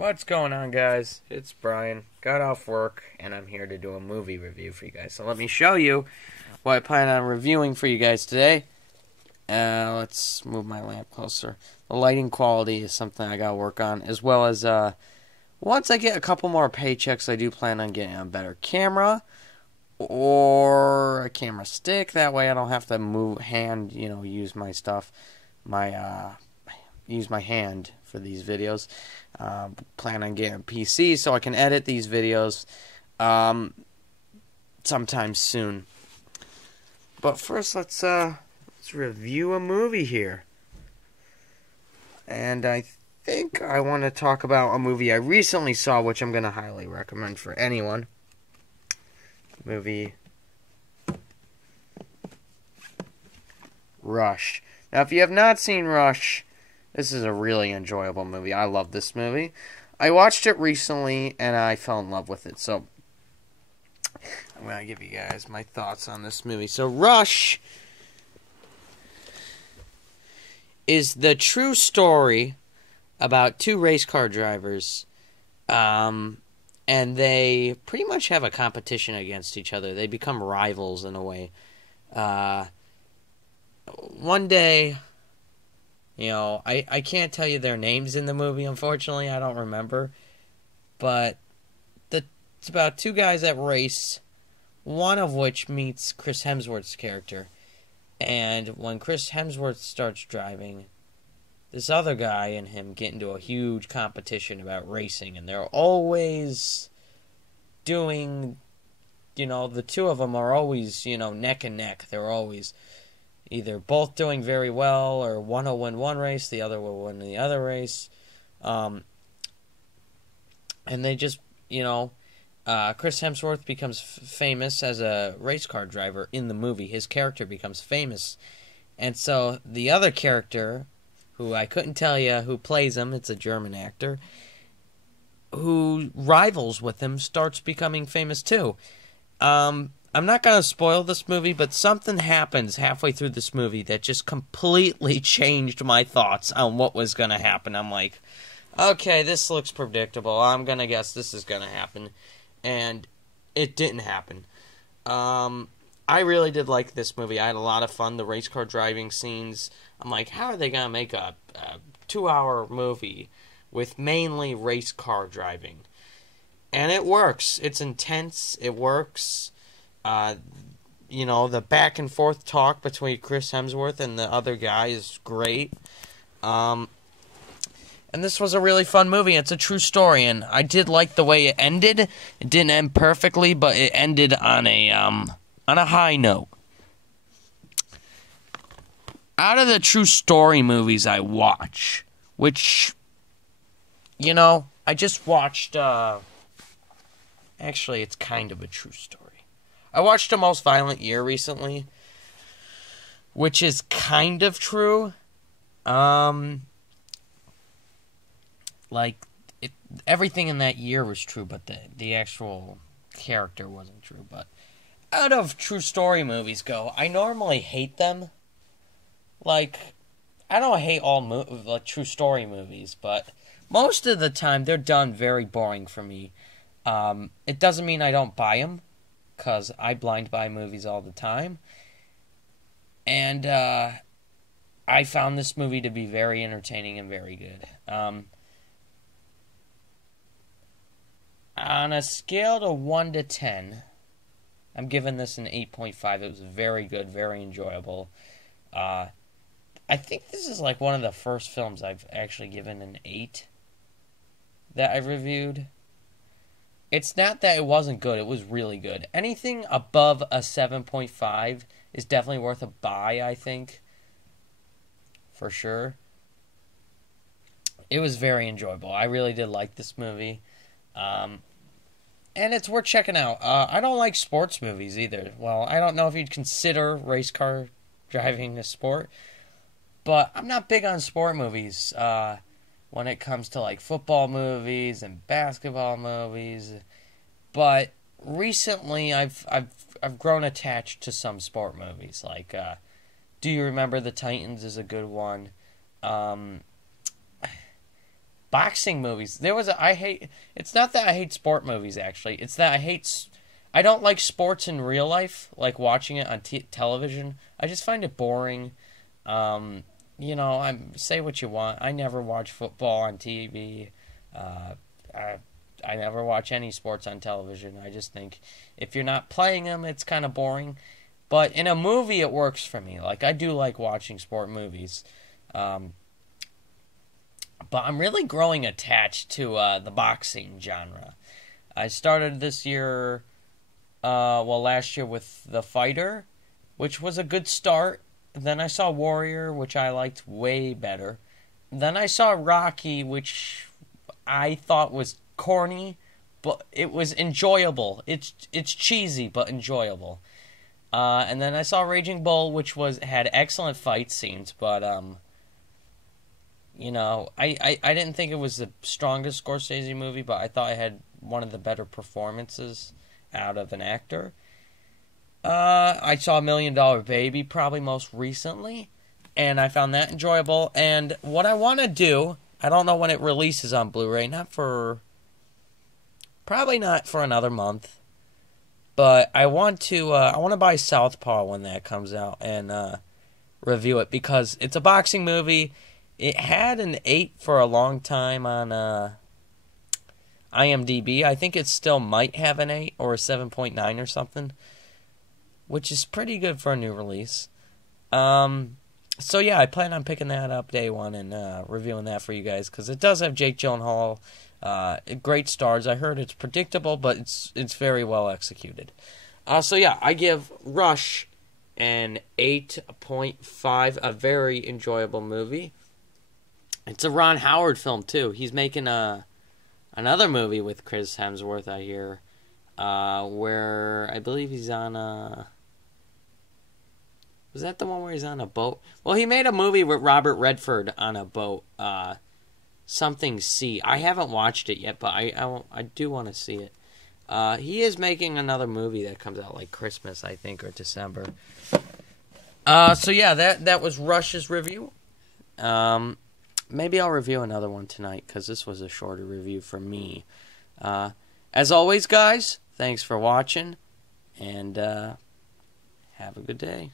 What's going on, guys? It's Brian. Got off work, and I'm here to do a movie review for you guys. So let me show you what I plan on reviewing for you guys today. Let's move my lamp closer. The lighting quality is something I gotta work on, as well as once I get a couple more paychecks, I do plan on getting a better camera or a camera stick. That way, I don't have to use my stuff, use my hand for these videos. Plan on getting a PC so I can edit these videos sometime soon. But first, let's review a movie here. And I think I want to talk about a movie I recently saw, which I'm going to highly recommend for anyone. Movie Rush. Now, if you have not seen Rush, this is a really enjoyable movie. I love this movie. I watched it recently, and I fell in love with it. So, I'm going to give you guys my thoughts on this movie. So, Rush is the true story about two race car drivers, and they pretty much have a competition against each other. They become rivals in a way. One day, I can't tell you their names in the movie, unfortunately. I don't remember. But it's about two guys that race, one of which meets Chris Hemsworth's character. And when Chris Hemsworth starts driving, this other guy and him get into a huge competition about racing. And they're always doing, the two of them are always, neck and neck. They're always either both doing very well, or one will win one race, the other will win the other race. And they just, Chris Hemsworth becomes famous as a race car driver in the movie. His character becomes famous. And so the other character, who I couldn't tell you who plays him, it's a German actor, who rivals with him, starts becoming famous too. I'm not going to spoil this movie, but something happens halfway through this movie that just completely changed my thoughts on what was going to happen. I'm like, okay, this looks predictable. I'm going to guess this is going to happen. And it didn't happen. I really did like this movie. I had a lot of fun. The race car driving scenes. I'm like, how are they going to make a 2-hour movie with mainly race car driving? And it works. It's intense. It works. The back and forth talk between Chris Hemsworth and the other guy is great. And this was a really fun movie. It's a true story, and I did like the way it ended. It didn't end perfectly, but it ended on a high note. Out of the true story movies I watch, which, I just watched, actually, it's kind of a true story. I watched The Most Violent Year recently, which is kind of true. Everything in that year was true, but the actual character wasn't true. But out of true story movies go, I normally hate them. I don't hate all true story movies, but most of the time they're done very boring for me. It doesn't mean I don't buy them, because I blind buy movies all the time. And I found this movie to be very entertaining and very good. On a scale of 1 to 10, I'm giving this an 8.5. It was very good, very enjoyable. I think this is one of the first films I've actually given an 8 that I reviewed. It's not that it wasn't good, it was really good. Anything above a 7.5 is definitely worth a buy, I think. For sure. It was very enjoyable. I really did like this movie. And it's worth checking out. I don't like sports movies either. Well, I don't know if you'd consider race car driving a sport, but I'm not big on sport movies. When it comes to football movies and basketball movies, but recently I've grown attached to some sport movies. Do You Remember the Titans is a good one. boxing movies. It's not that I hate sport movies, actually. It's that I don't like sports in real life, like watching it on television. I just find it boring. Say what you want. I never watch football on TV. I never watch any sports on television. I just think if you're not playing them, it's kind of boring. But in a movie, it works for me. Like, I do like watching sport movies. But I'm really growing attached to the boxing genre. I started this year, last year with The Fighter, which was a good start. Then I saw Warrior, which I liked way better. Then I saw Rocky, which I thought was corny, but it was enjoyable. It's cheesy, but enjoyable. And then I saw Raging Bull, which had excellent fight scenes, but I didn't think it was the strongest Scorsese movie, but I thought it had one of the better performances out of an actor. I saw $1 Million Baby probably most recently, and I found that enjoyable. And what I want to do, I don't know when it releases on Blu-ray, probably not for another month, but I want to buy Southpaw when that comes out and review it, because it's a boxing movie. It had an 8 for a long time on IMDb. I think it still might have an 8 or a 7.9 or something, which is pretty good for a new release. So yeah, I plan on picking that up day one and reviewing that for you guys, because it does have Jake Gyllenhaal, great stars. I heard it's predictable, but it's very well executed. So yeah, I give Rush an 8.5, a very enjoyable movie. It's a Ron Howard film too. He's making another movie with Chris Hemsworth, I hear, where I believe he's on was that the one where he's on a boat? Well, he made a movie with Robert Redford on a boat. Something Sea. I haven't watched it yet, but I do want to see it. He is making another movie that comes out like Christmas, I think, or December. So yeah, that was Rush's review. Maybe I'll review another one tonight, because this was a shorter review for me. As always, guys, thanks for watching, and have a good day.